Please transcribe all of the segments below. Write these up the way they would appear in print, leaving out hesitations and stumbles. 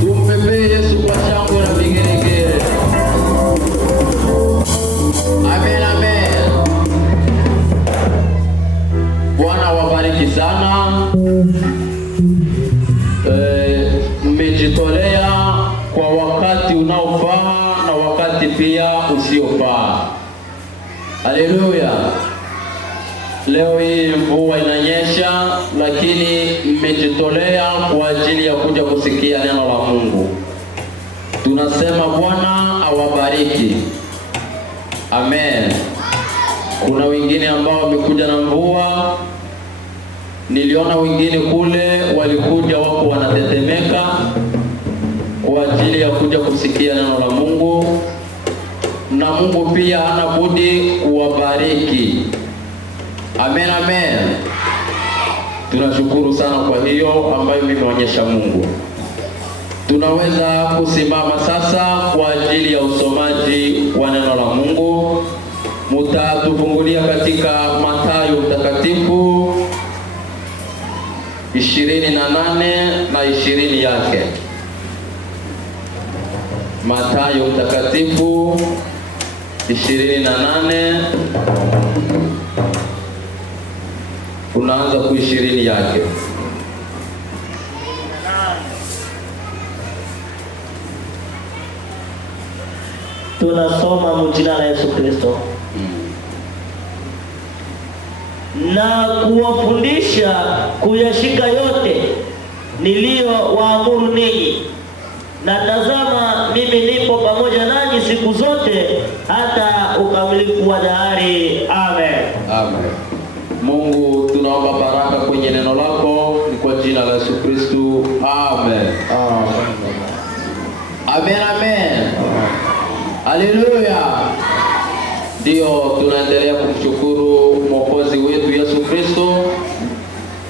Tumpepe Yesu kwa shangwe na vigelegele. Amen, amen. Bwana wabariki sana. Mmejitolea kwa wakati unaofaa na wakati pia usiofaa. Haleluya. Leo hii mvua inanyesha, lakini mmejitolea kwa ajili ya kuja kusikia neno la Mungu. Tunasema Bwana awabariki. Amen. Kuna wengine ambao wamekuja na mvua. Niliona wengine kule walikuja wako wanatetemeka kwa ajili ya kuja kusikia neno la Mungu. Na Mungu pia hana budi kuwabariki. Amen, amen. Tunashukuru sana kwa hiyo ambayo imeonyesha Mungu. Tunaweza kusimama sasa kwa ajili ya usomaji wa neno la Mungu. Mutatufungulia katika Mathayo mtakatifu 28 na 20 yake. Mathayo mtakatifu 28 unaanza ku 20 yake. Tunasoma mjina la Yesu Kristo. Na kuwafundisha kuyashika yote niliyowaamuru ninyi, na tazama mimi nipo pamoja nanyi siku zote hata ukamilifu wa dahari. Amen. Amen. Mungu, tunaomba baraka kwenye neno lako, ni kwa jina la Yesu Kristo. Amen. Amen, amen. Haleluya. Ndio tunaendelea kumshukuru Mwokozi wetu Yesu Kristo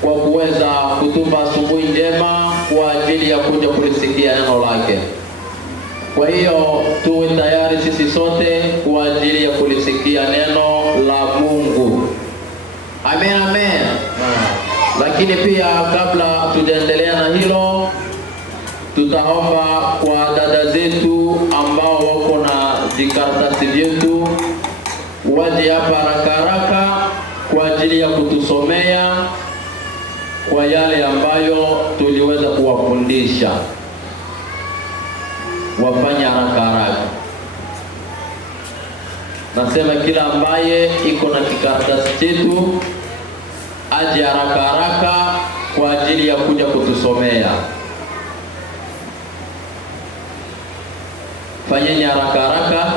kwa kuweza kutupa asubuhi njema kwa ajili ya kuja kulisikia neno lake. Kwa hiyo tuwe tayari sisi sote kwa ajili ya kulisikia neno la Mungu. Amen, amen. Lakini pia kabla tujaendelea na hilo, tutaomba kwa dada zetu ambao wako na vikaratasi vyetu waje hapa haraka haraka kwa ajili ya kutusomea kwa yale ambayo tuliweza kuwafundisha. Wafanye haraka haraka. Nasema kila ambaye iko na kikaratasi chetu aje haraka haraka kwa ajili ya kuja kutusomea. Fanyeni haraka haraka.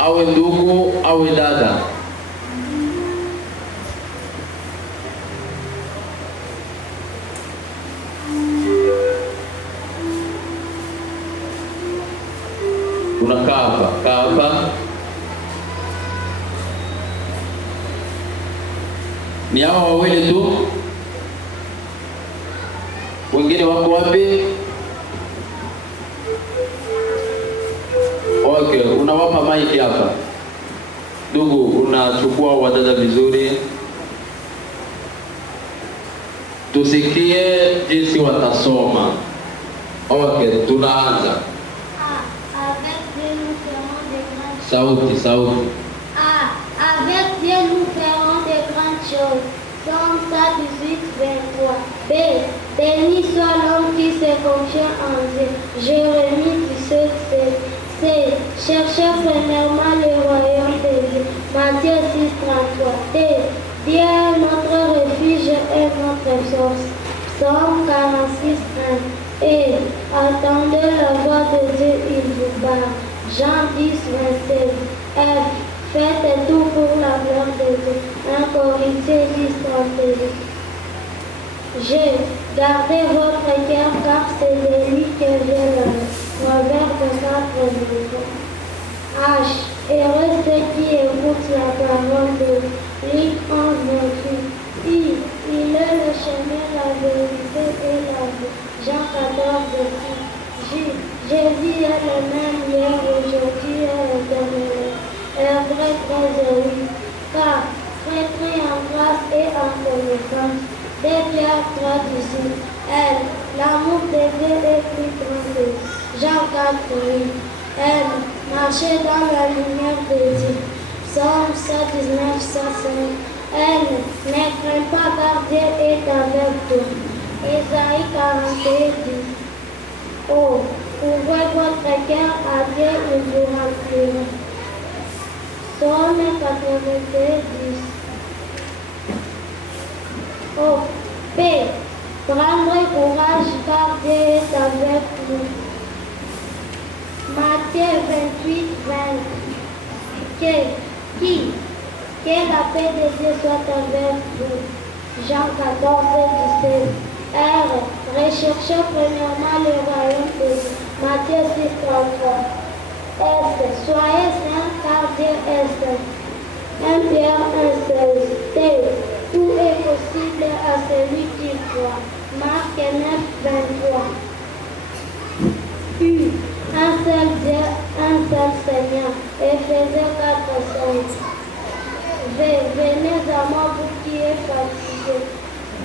Awe ndugu, awe dada. Unakaa hapa, kaa hapa. Ni hawa wawili tu. Wengine wako wapi? Okay, unawapa mic hapa. Ndugu, unachukua wadada vizuri. Tusikie jinsi watasoma. Okay, tunaanza. Sauti. Avec Dieu nous ferons de grandes choses. Somme 118, 23. B. Béni soit l'homme qui se confie en Dieu. Jérémie 17, 7. C. Cherchez premièrement le royaume de Dieu. Matthieu 6, 33. D. Dieu est notre refuge et notre force. Psaume 46, 1. Et attendez la voix de Dieu, il vous parle. Jean 10, 27. F. Faites tout pour la gloire de Dieu. 1 Corinthiens 10, 31. G. Gardez votre cœur car c'est de lui que vient la vie. Proverbe 4, 9. H. Heureux ceux qui écoutent la parole de Luc 11, 28. I. Il est le chemin, la vérité et la vie. Jean 14, 26. J. Jésus est le même hier, aujourd'hui et éternellement. Hébreux 13, 8. Car, prêtrez en grâce et en conséquence. 2 Pierre 3, 18. Elle, l'amour de Dieu est plus grand que Jean 4, 8. Elle, marcher dans la lumière de Dieu. Psaume 119, 105. Elle, ne crains pas car Dieu est avec toi. Ésaïe 41, 10. Oh, ouvrez votre cœur à Dieu, il vous remplira. Psaume 82, 10. Oh, paix, prendrez courage car Dieu est avec vous. Matthieu 28, 20. Que la paix de Dieu soit avec vous. Jean 14, 17. R. Recherchez premièrement le royaume de Dieu. Matthieu 6, 33. S. Soyez saints car Dieu est saint. 1 Pierre 1, 16. T. Tout est possible à celui qui croit. Marc 9, 23. U. Un seul Dieu, un seul Seigneur. Éphésiens 4, 5. V. Venez à moi, vous qui êtes fatigués.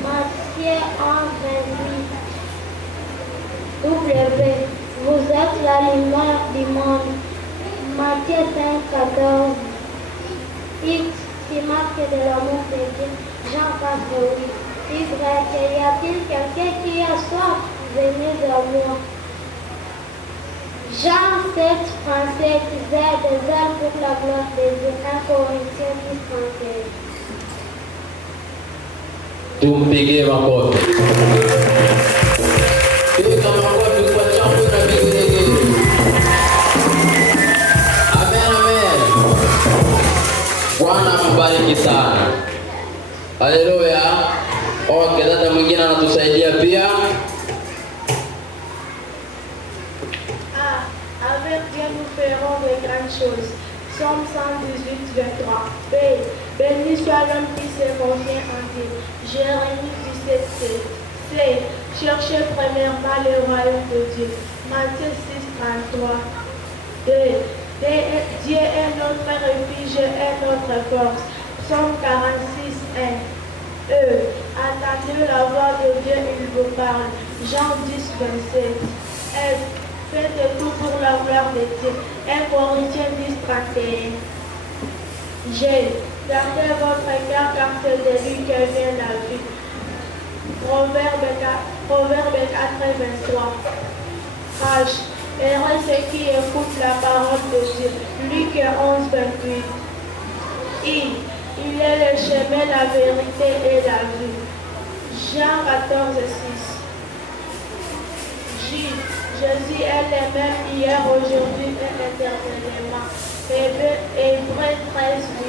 Matthieu 1, 28. W. Vous êtes la lumière du monde. Matthieu 5, 14. X. Qui marque de l'amour de Dieu. Jean 4, 8. Y. Y a-t-il quelqu'un qui a soif? Venez à moi. Jean 7, 37. Z. Zèle pour la gloire de Dieu. 1 Corinthiens 10, 31. Tumpigie makofi. Piga makofi kwa shangwe na vigelegele. Amen, amen. Bwana akubariki sana. Haleluya. Okay, dada mwingine anatusaidia pia. Avec Dieu nous ferons de grandes choses. Psaume 118, 23. B. Béni soit l'homme qui se confie en Dieu. Jérémie 17, 7. C. Cherchez premièrement le royaume de Dieu. Matthieu 6, 33. D. Dieu est notre refuge et notre force. Psaume 46, 1. E. Attendez la voix de Dieu, il vous parle. Jean 10, 27. F. Faites tout pour la gloire de Dieu. 1 Corinthiens 10, 31. G. Gardez votre cœur car c'est de lui que vient la vie. Proverbe 4, 23. H. Heureux ceux qui écoutent la parole de Dieu. Luc 11, 28. I. Il est le chemin, la vérité et la vie. Jean 14, 6. J. Jésus est le même hier, aujourd'hui et éternellement. Hébreux 13, 8.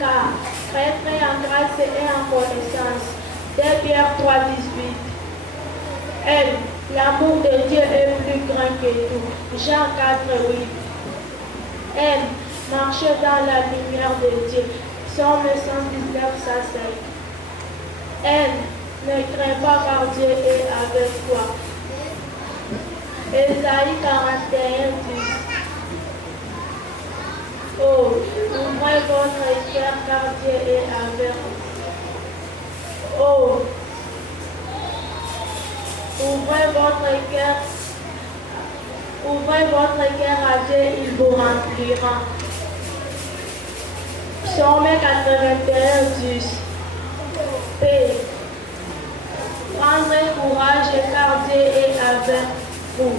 K. Prêtre en grâce et en connaissance. 2 Pierre 3, 18. L. L'amour de Dieu est plus grand que tout. Jean 4, 8. M. Marcher dans la lumière de Dieu. Psaume 119, 5. N. Ne crains pas car Dieu est avec toi. Ésaïe 41, 10. Oh, ouvrez votre cœur car Dieu est avec vous. Oh, ouvrez votre cœur à Dieu, il vous remplira. Psaume 81, 10. P. Prendrez courage car Dieu est avec vous.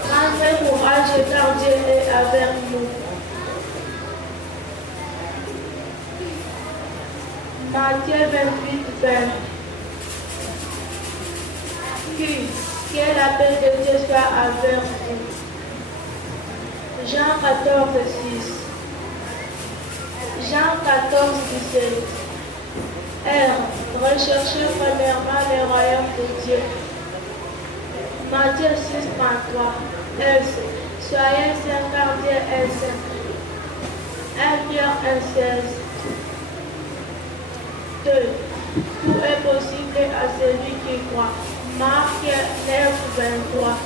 Prendrez courage car Dieu est avec nous. Matthieu 28, 20. Que la paix de Dieu soit avec vous. Jean 14, 6. Jean 14, 17. R. Recherchez premièrement le royaume de Dieu. Matthieu 6, 33. S. Soyez saints car Dieu est saint. 1 Pierre 1, 16. 2. Tout est possible à celui qui croit. Marc 9, 23.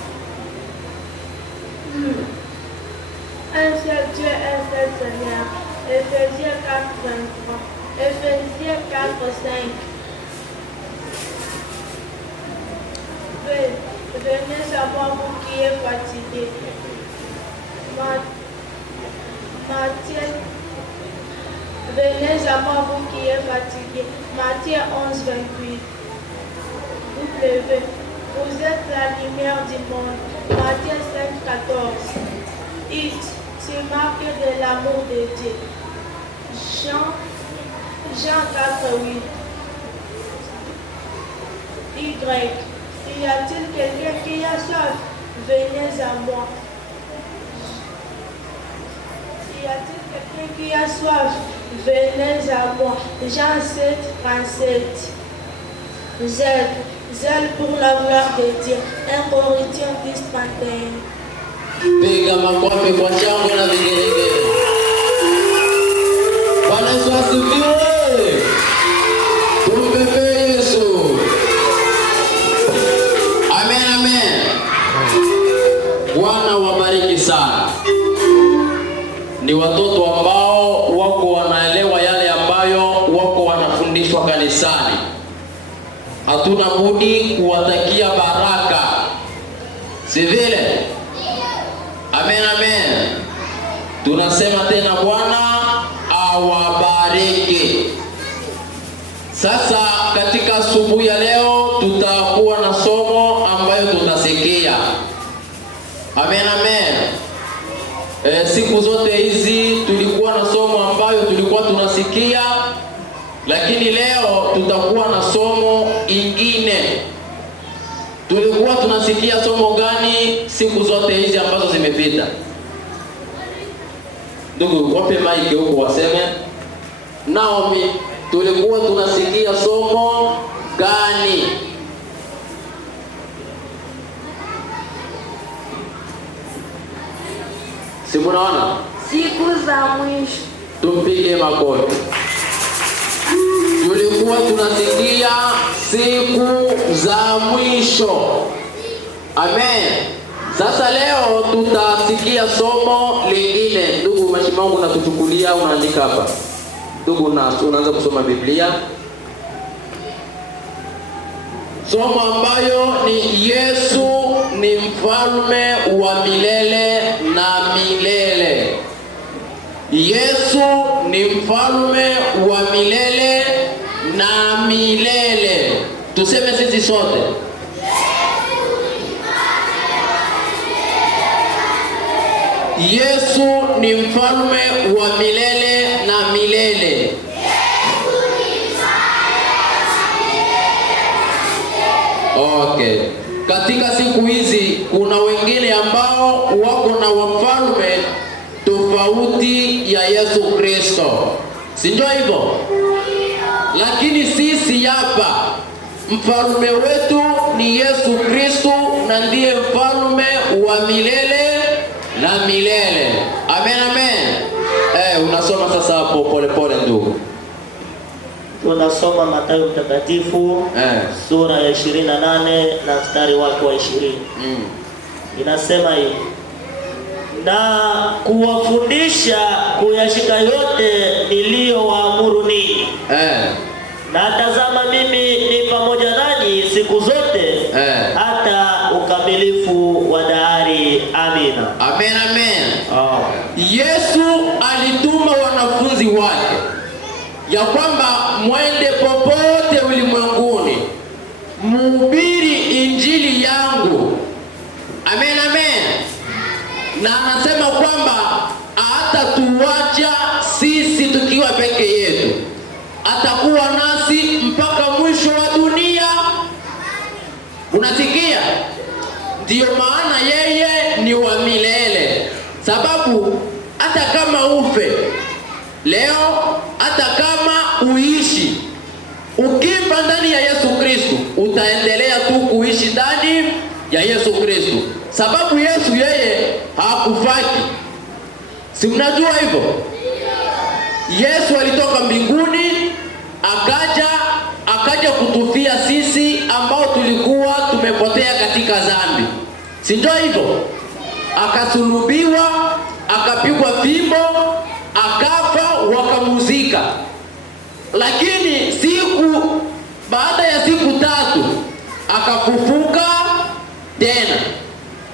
Un seul Dieu, un seul Seigneur. Éphésiens 4, 23. Ephésiens 4:5. Venez à moi, vous qui êtes fatigués. Venez à moi, vous qui êtes fatigués. Matthieu 11:28. Vous êtes la lumière du monde. Matthieu 5:14. C'est marqué de l'amour de Dieu. Jean 4:8. Y. Y a-t-il quelqu'un qui a soif? Venez à moi. Y a-t-il quelqu'un qui a soif? Venez à moi. Jean 7:37. Zèle pour la gloire de Dieu. 1 Corinthiens 10:31. Piga makofi kwa shangwe na vigelegele. Bwana Yesu asifiwe. Tumpepe Yesu. Amen, amen. Bwana wabariki sana. Ni watoto ambao wako wanaelewa yale ambayo wako wanafundishwa kanisani. Hatuna budi kuwatakia baraka. Si vile? Amen, amen. Tunasema tena Bwana awabariki. Sasa katika asubuhi ya leo tutakuwa na somo ambayo tutasikia. Amen, amen. Siku zote hizi tulikuwa na somo ambayo tulikuwa tunasikia, lakini leo tutakuwa na somo ingine. Tulikuwa tunasikia somo gani siku zote hizi ambazo zimepita? Ndugu, wape maiki huko waseme. Naomi, tulikuwa tunasikia somo gani? Si munaona? Siku za mwisho. Tumpige makofi. Tulikuwa tunasikia siku za mwisho. Amen. Sasa leo tutasikia somo lingine. Ndugu mashimangu, natuchukulia unaandika hapa. Ndugu, unaanza kusoma Biblia. Somo ambayo ni Yesu ni mfalme wa milele na milele. Yesu ni mfalme wa milele na milele. Tuseme sisi sote. Yesu ni mfalme wa milele na milele. Okay. Katika siku hizi kuna wengine ambao wako na wafalme tofauti ya Yesu Kristo. Si ndio hivyo? Lakini sisi hapa mfalme wetu ni Yesu Kristo na ndiye mfalme wa milele na milele. Amen, amen. Unasoma sasa hapo pole pole ndugu. Tunasoma Mathayo mtakatifu sura ya 28 na mstari wake wa 20. Inasema hivi: na kuwafundisha kuyashika yote niliyowaamuru ninyi. Na tazama, mimi ni pamoja nanyi siku zote hata ukamilifu wa dahari. Amina. Amen, amen. Yesu alituma wanafunzi wake ya kwamba mwende popote ulimwenguni mhubiri injili yangu. Amen, amen. Na anasema kwamba hatatuacha sisi tukiwa peke yetu, atakuwa nasi mpaka mwisho wa dunia. Unasikia? Ndiyo maana yeye ni wa milele, sababu hata kama ufe leo, hata kama uishi, ukifa ndani ya Yesu Kristo utaendelea tu kuishi ndani ya Yesu Kristo, sababu Yesu yeye hakufaki. Si mnajua hivyo? Yesu alitoka mbinguni akaja kutufia sisi ambao tulikuwa tumepotea katika dhambi. Si ndio hivyo? Akasulubiwa, akapigwa fimbo, akafa, wakamuzika. lakini baada ya siku 3 akafufuka tena,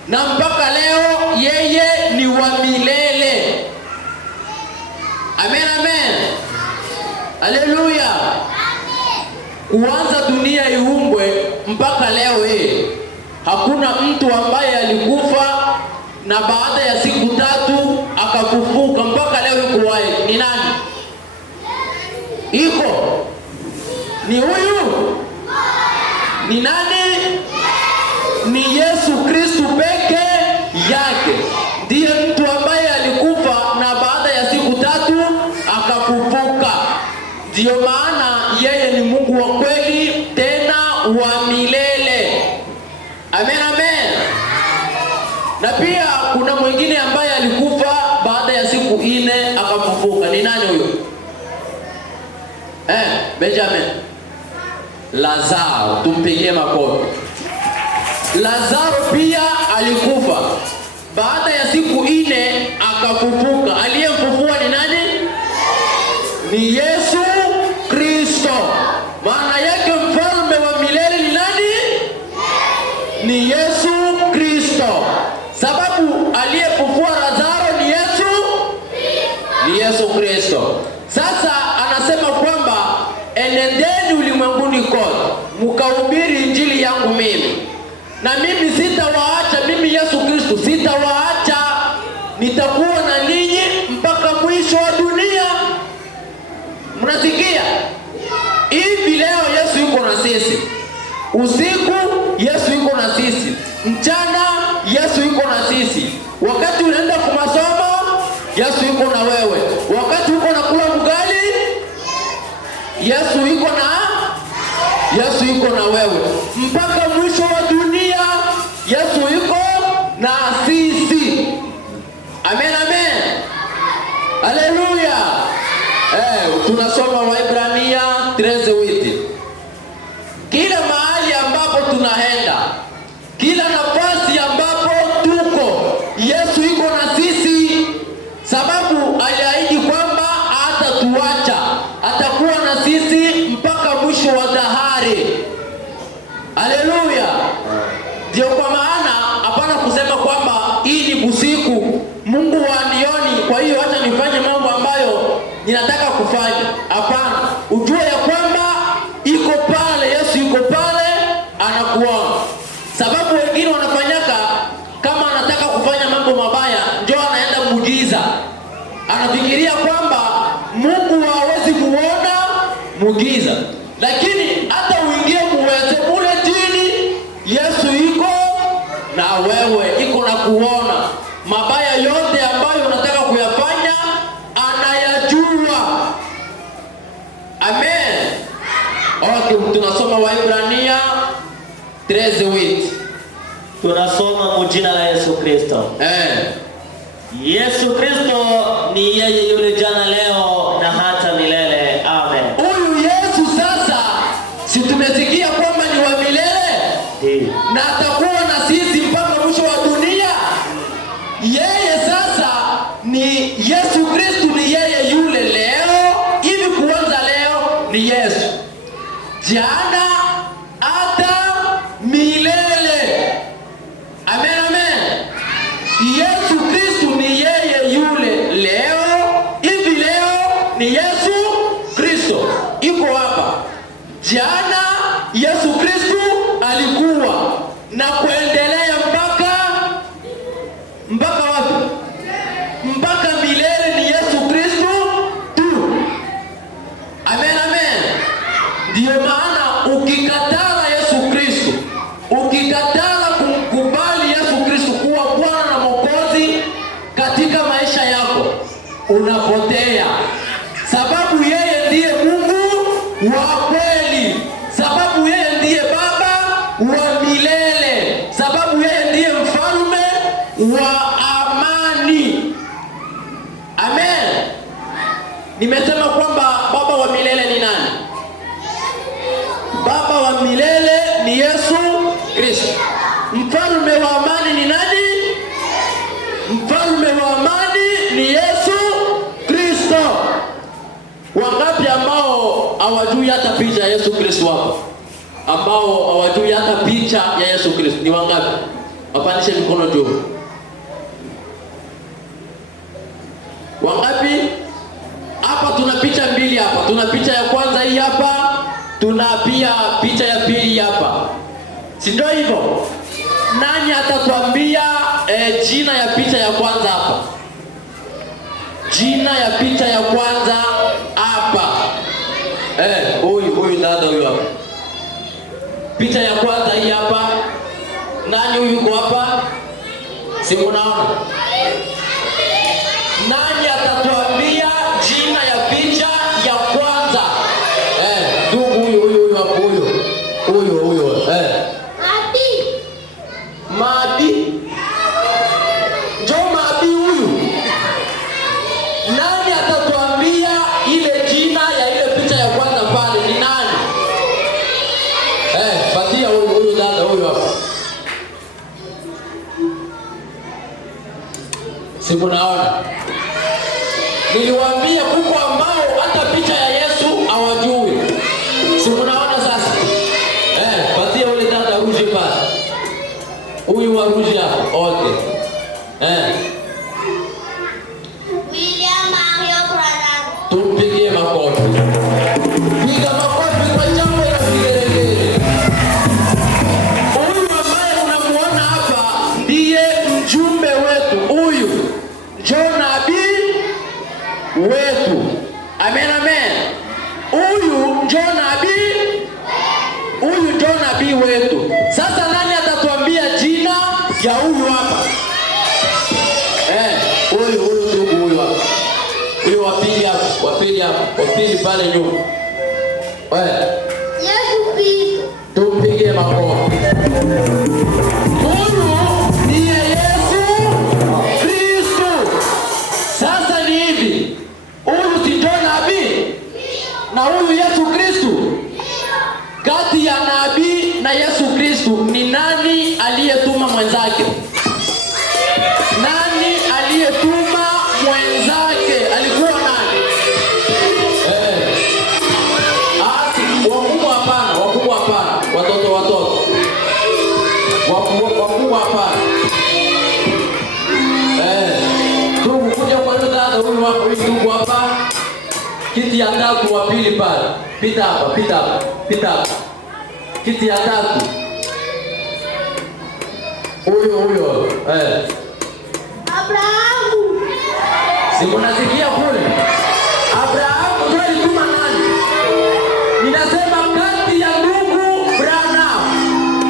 na mpaka leo yeye ni wa milele. Amen, amen. Haleluya. Kuanza dunia iumbwe mpaka leo hakuna mtu ambaye alikufa na baada ya siku 3 akafufuka mpaka leo yuko hai. Ni nani? Iko? Ni huyu? Ni nani? Ni Yesu Kristo peke yake. Ndiye mtu ambaye alikufa na baada ya siku 3 akafufuka. Ndiyo maana yeye ni Mungu wa kweli tena wa milele. Amen, amen. Na pia kuna mwingine ambaye alikufa baada ya siku 4 akafufuka. Ni nani huyo? Benjamin. Lazaro, tumpigie makofi. Lazaro pia alikufa. Baada ya siku 4 akafufuka. Aliyemfufua ni nani? Ni Yesu Kristo. Maana yake mfalme wa milele ni nani? Ni Yesu Kristo. Sababu aliyefufua Lazaro ni Yesu? Ni Yesu Kristo. Sasa anasema kwamba enendeni ulimwenguni kote mkahubiri injili yangu mimi. Na mimi sitawaacha, mimi Yesu Kristo sitawaacha, nitakuwa na ninyi mpaka mwisho wa dunia. Mnasikia? Hivi leo Yesu yuko na sisi. Usiku Yesu yuko na sisi. Mchana Yesu yuko na sisi. Wakati unaenda kwa masomo Yesu yuko na wewe. Wakati uko na kula ugali Yesu yuko na wewe. Mpaka mwisho wa dunia Yesu yuko na sisi. Amen, amen. Haleluya. Tunasoma Waebrania 13:8. Kila mahali ambapo tunaenda, kila nafasi ambapo tuko, Yesu yuko na sisi, sababu aliahidi kwamba hatatuacha, atakuwa na sisi mpaka mwisho wa dahari. Haleluya. Ndio kwa maana hapana kusema kwamba hii ni usiku, Mungu wanioni, kwa hiyo acha nifanye mambo ambayo ninataka kufanya. Hapana, ujue ya kwamba iko pale, Yesu yuko pale anakuona. Sababu wengine wanafanyaka kama anataka kufanya mambo mabaya, ndio anaenda muujiza. Anafikiria kwamba Mungu hawezi kuona muujiza. Lakini hata uingie muweze mule chini, Yesu yuko na wewe, iko na kuona. Mabaya yote ambayo unataka kuyafanya anayajua. Amen. Okay, tunasoma Waebrania 13:8. Tunasoma mjina la Yesu Kristo. Yesu Kristo ni yeye yule jana, leo na hata milele. Amen. Huyu Yesu sasa, si tumesikia kwamba ni wa milele? Na atakuwa na sisi mpaka mwisho wa dunia. Yeye sasa ni Yesu Kristo, ni yeye yule leo. Hivi kuanza leo ni Yesu, jana hata milele. Amen, amen. Yesu Kristo ni yeye yule leo. Hivi leo ni Yesu Kristo iko hapa. Jana Yesu Kristo alikuwa na kuendelea mpaka wapi? Mpaka milele ni Yesu Kristo tu. Amen, amen. Ndiyo maana ukikatala Yesu Kristo, ukikatala kumkubali Yesu Kristo kuwa Bwana na Mwokozi katika maisha yako, unapotea. Sababu yeye ndiye Mungu wa kweli, sababu yeye ndiye Baba wa milele, sababu yeye ndiye mfalme wa amani. Amen. Nimesema kwamba Baba wa milele ni nani? Baba wa milele ni Yesu Kristo. Mfalme wa amani ni nani? Mfalme wa amani ni Yesu Kristo. Wangapi ambao hawajui hata picha ya Yesu Kristo hapa? Ambao hawajui hata picha ya Yesu Kristo ni wangapi? Wapandishe mikono juu. Wangapi? Hapa tuna picha mbili hapa. Tuna picha ya kwanza hii hapa. Tuna pia picha ya pili hapa. Si ndio hivyo? Nani atatuambia jina ya picha ya kwanza hapa? Jina ya picha ya kwanza hapa. Huyu dada huyu hapa. Picha ya kwanza hii hapa. Nani huyu yuko hapa? Si mnaona? Nani atatuambia jina ya picha ya kwanza? Ndugu huyu hapo huyu. Madi. Njoo Madi huyu. Nani atatuambia ile jina ya ile picha ya kwanza pale ni nani? Patia huyu dada huyu hapa. Si mnaona? Niliwaambia kuko ambao hata picha ya Yesu hawajui. Si mnaona sasa? Patia ule dada ruje pale. Huyu wa ruje hapo. Okay. William Mario Branham. Tumpigie makofi. Piga makofi kwa jambo la vigelegele. Huyu ambaye unamuona hapa ndiye mjumbe wetu. Huyu John Nabii wetu. Amen, amen. Huyu John Nabii wetu. Sasa nani atatuambia jina ya huyu hapa? Huyu ndugu huyu hapa. Huyu wa pili pale nyuma. Yesu Kristo. Tumpige makofi. Huyu ndiye Yesu Kristo. Sasa ni hivi. Huyu si John Nabii na huyu Yesu Kristo. Kati ya nabii na Yesu Kristo ni nani aliyetuma mwenzake? Nani aliyetuma mwenzake? Alikuwa nani? Wakubwa hapana. Watoto. Wakubwa hapana. Ndugu kuja kwa dada huyu hapo, ndugu hapa. Kiti ya tatu wa pili pale. Pita hapa. Kiti ya tatu. Huyo. Abrahamu. Si mnasikia kule? Abrahamu ndio alituma nani? Ninasema kati ya ndugu Branham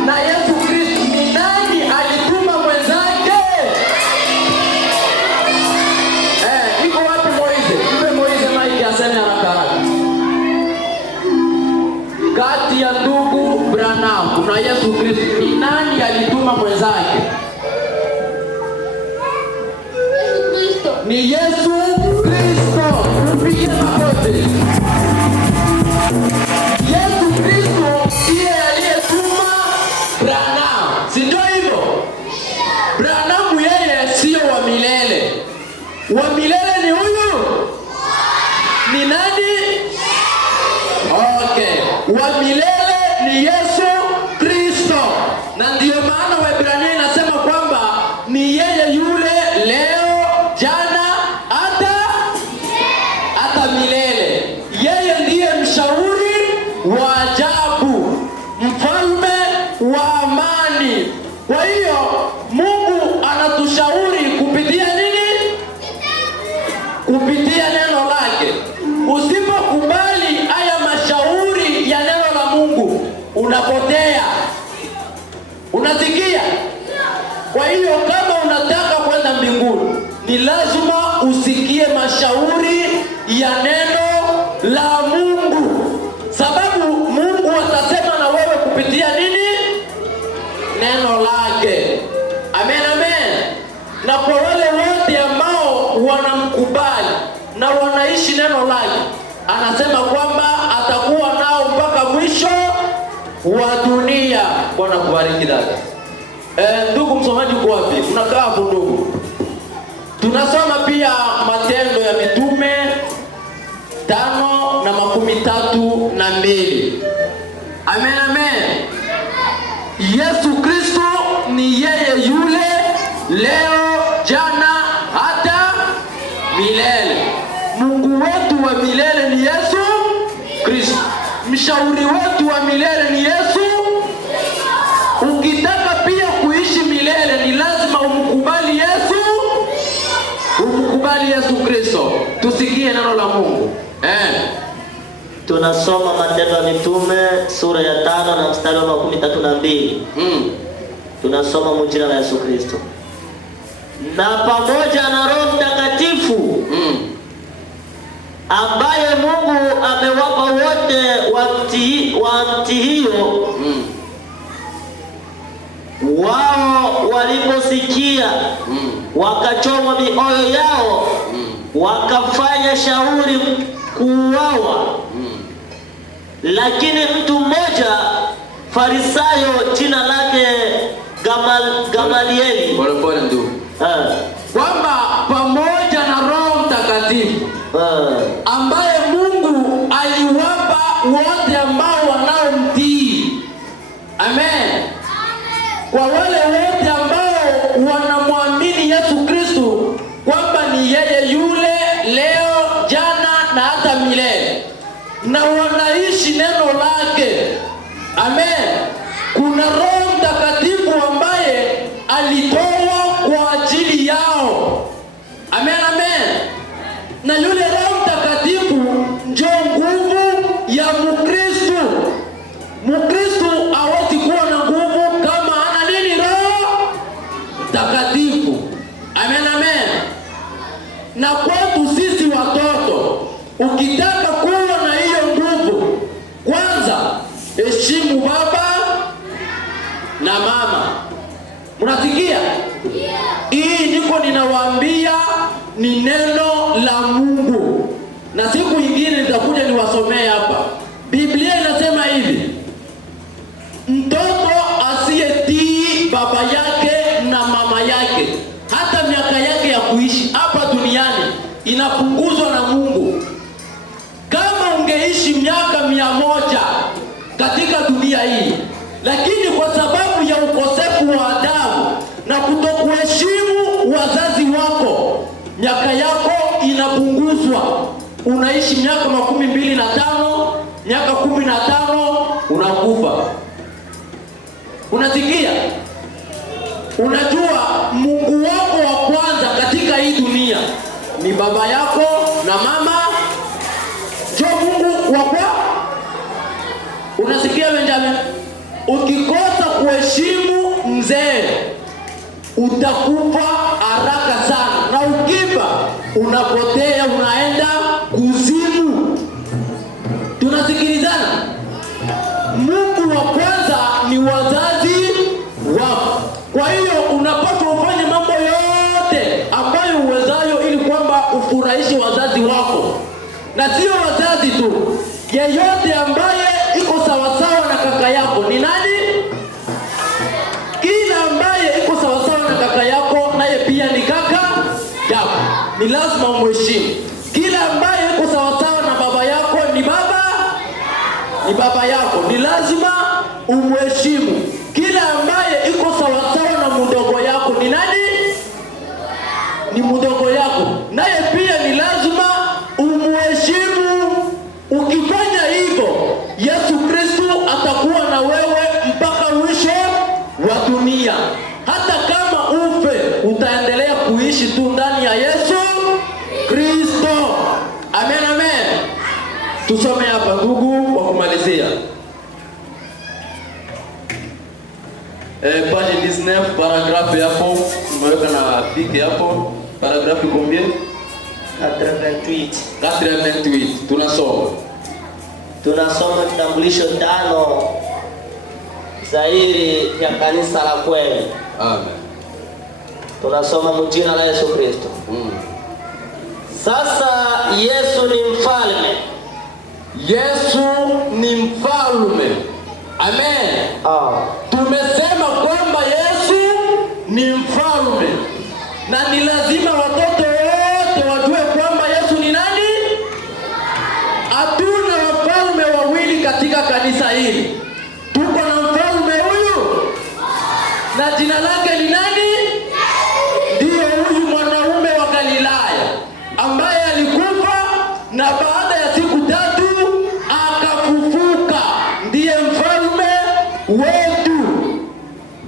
na Yesu Kristo ni nani alituma mwenzake? Iko wapi Moize? Mpe Moize maiki aseme haraka. Kati ya ndugu Branham na Yesu Kristo ni nani alituma mwenzake? Yesu Kristo. Ni Yesu Kristo. Tupige makofi. Yesu Kristo ndiye aliyetuma Branham. Si ndio hivyo? Branham yeye sio wa milele. Wa milele ni huyu? Ni nani? Okay. Wa milele ni Yesu Kristo. Na ndio maana Waebrania inasema kwamba ni yeye yule leo, jana, hata milele. Yeye ndiye mshauri wa ajabu, mfalme wa amani. Kwa hiyo Mungu anatushauri kupitia nini? Kupitia neno lake. Usipokubali haya mashauri ya neno la Mungu, unapotea. Unasikia? Kwa hiyo kama unataka kwenda mbinguni, ni lazima usikie mashauri ya neno la Mungu. Sababu Mungu atasema na wewe kupitia nini? Neno lake. Amen, amen. Na kwa wale wote ambao wanamkubali na wanaishi neno lake, anasema kwamba atakuwa nao mpaka mwisho wa dunia. Bwana kubariki dada. Ndugu msomaji uko wapi? Unakaa hapo ndugu. Tunasoma pia Matendo ya Mitume 5 na 1932. Amen, amen. Yesu Kristo ni yeye yule leo, jana, hata milele. Mungu wetu wa milele ni Yesu Kristo. Mshauri wetu wa milele ni Yesu. Ukitaka pia kuishi milele ni lazima umkubali Yesu. Umkubali Yesu Kristo. Tusikie neno la Mungu. Tunasoma Matendo ya Mitume sura ya 5 na mstari wa 32. Tunasoma mjina la Yesu Kristo. Na pamoja na Roho Mtakatifu ambaye Mungu amewapa wote wa mti hiyo, wao waliposikia wakachomwa mioyo yao, wakafanya shauri kuuawa. Lakini mtu mmoja Farisayo, jina lake Gamalieli, pole ndugu, kwamba pamoja na Roho Mtakatifu ambaye Mungu aliwapa wote ambao wanaomtii. Amen. Kwa wale wote ambao wanamwamini Yesu Kristo kwamba ni yeye yule leo, jana na hata milele, na wanaishi neno lake. Amen. Kuna Roho Mtakatifu ambaye alitoa kwa ajili yao. Amen, amen. Na yule Roho Mtakatifu ndio nguvu ya Mkristo. Mkristo hawezi kuwa na nguvu kama ana nini? Roho Mtakatifu. Amen, amen. Na kwetu sisi watoto, ukitaka kuwa na hiyo nguvu, kwanza heshimu baba na mama. Mnasikia? Hii niko ninawaambia ni neno la Mungu. Na siku nyingine nitakuja niwasomee hapa. Biblia inasema hivi: mtoto asiyetii baba yake na mama yake, hata miaka yake ya kuishi hapa duniani inapunguzwa na Mungu. Kama ungeishi miaka 100 katika dunia hii, lakini kwa sababu ya ukosefu wa adabu na kutokuheshimu wazazi wako, miaka yako inapunguzwa. Unaishi miaka 25, miaka 15 unakufa. Unasikia? Unajua Mungu wako wa kwanza katika hii dunia ni baba yako na mama. Jo, Mungu wako. Unasikia Benjamin? Ukikosa kuheshimu mzee utakufa haraka sana, na ukifa unapotea, unaenda kuzimu. Tunasikilizana? Mungu wa kwanza ni wazazi wako. Kwa hiyo unapaswa ufanye mambo yote ambayo uwezayo ili kwamba ufurahishe wazazi wako. Na sio wazazi tu, yeyote ambaye iko sawasawa na kaka yako ni nani? Kila ambaye iko sawasawa na kaka yako naye pia ni kaka yako, ni lazima umheshimu. Kila ambaye iko sawasawa na baba yako ni baba yako, ni lazima umheshimu. Kila ambaye iko sawasawa na mdogo yako ni nani? Ni mdogo yako, naye pia ni lazima umheshimu. Ukifanya hivyo, Yesu Kristo atakuwa na wewe mpaka mwisho wa dunia. Hata kama ufe, utaendelea kuishi tu ndani ya Yesu Kristo. Amen, amen. Tusome hapa ndugu, kwa kumalizia. Page 19, paragrafu hapo, umeweka na piki hapo. Paragrafu combien? 88. Tunasoma kitambulisho 5 zairi ya kanisa la kweli. Amen. Tunasoma mjina la Yesu Kristo. Sasa Yesu ni mfalme. Yesu ni mfalme. Amen. Tumesema kwamba Yesu ni mfalme, na ni lazima watoto wote wajue kwamba Yesu ni nani. Hatuna kanisa hili tuko na mfalme huyu, na jina lake ni nani? Ndiyo huyu mwanaume wa Galilaya ambaye alikufa na baada ya siku 3 akafufuka. Ndiye mfalme wetu.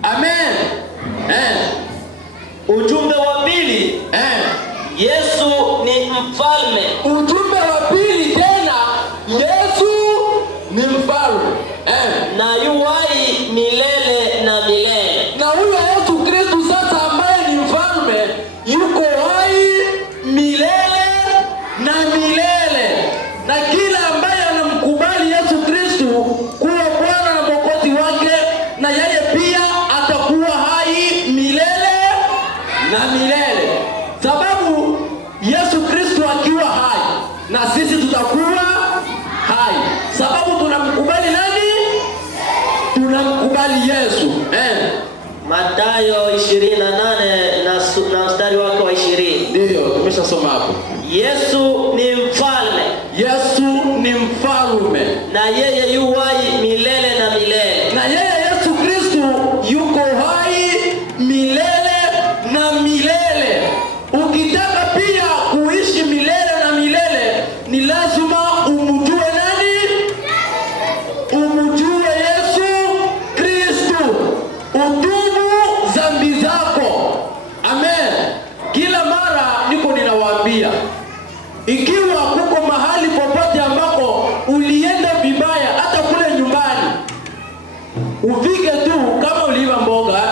Amen. Ujumbe wa pili, Yesu ni mfalme. Ujumbe wa pili tena, Yesu ni mfalme. Na yu hai milele na milele. Na huyo Yesu Kristo sasa ambaye ni mfalme yuko hai milele na milele. Na kila ambaye anamkubali Yesu Kristo kuwa Bwana na Mwokozi wake, na yeye pia atakuwa hai milele na milele. Sababu Yesu Kristo akiwa hai na sisi tutakuwa hai. Sababu tunamkubali nani? Tunamkubali Yesu. Mathayo 28 na mstari wake wa 20. Ndio, tumeshasoma hapo. Yesu ni mfalme. Yesu ni mfalme. Na yeye yu hai milele na milele. Na yeye Yesu Kristo yuko hai milele na milele. Ukitaka pia kuishi milele na milele, ni lazima umjue nani? Umjue Yesu Kristo. Utubu dhambi zako. Amen. Kila mara niko ninawaambia, ikiwa kuko mahali popote ambako ulienda vibaya, hata kule nyumbani, ufike tu kama uliiba mboga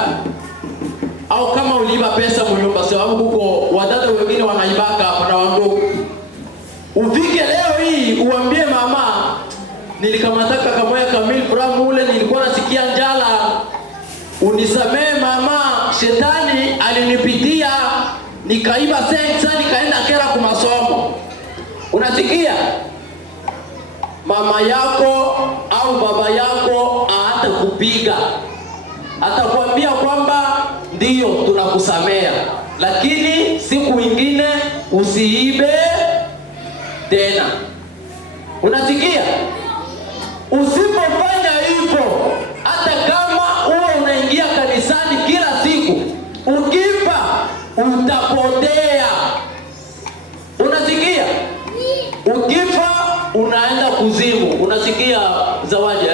au kama uliiba pesa mnyumba, sababu kuko wadada wengine wanaibaka hapa na wandugu. Ufike leo hii uambie mama, nilikamataka kamoya kamili framu ule, nilikuwa nasikia njala, unisamee mama, shetani alinipitia nikaiba sensa nikaenda kera kwa masomo. Unasikia? Mama yako au baba yako hatakupiga, atakwambia kwamba ndiyo tunakusamea, lakini siku nyingine usiibe tena. Unasikia? Usipofanya hivyo, hata kama uwe unaingia kanisani kila siku, ukifa utapotea. Unasikia? Ukifa unaenda kuzimu. Unasikia Zawadi?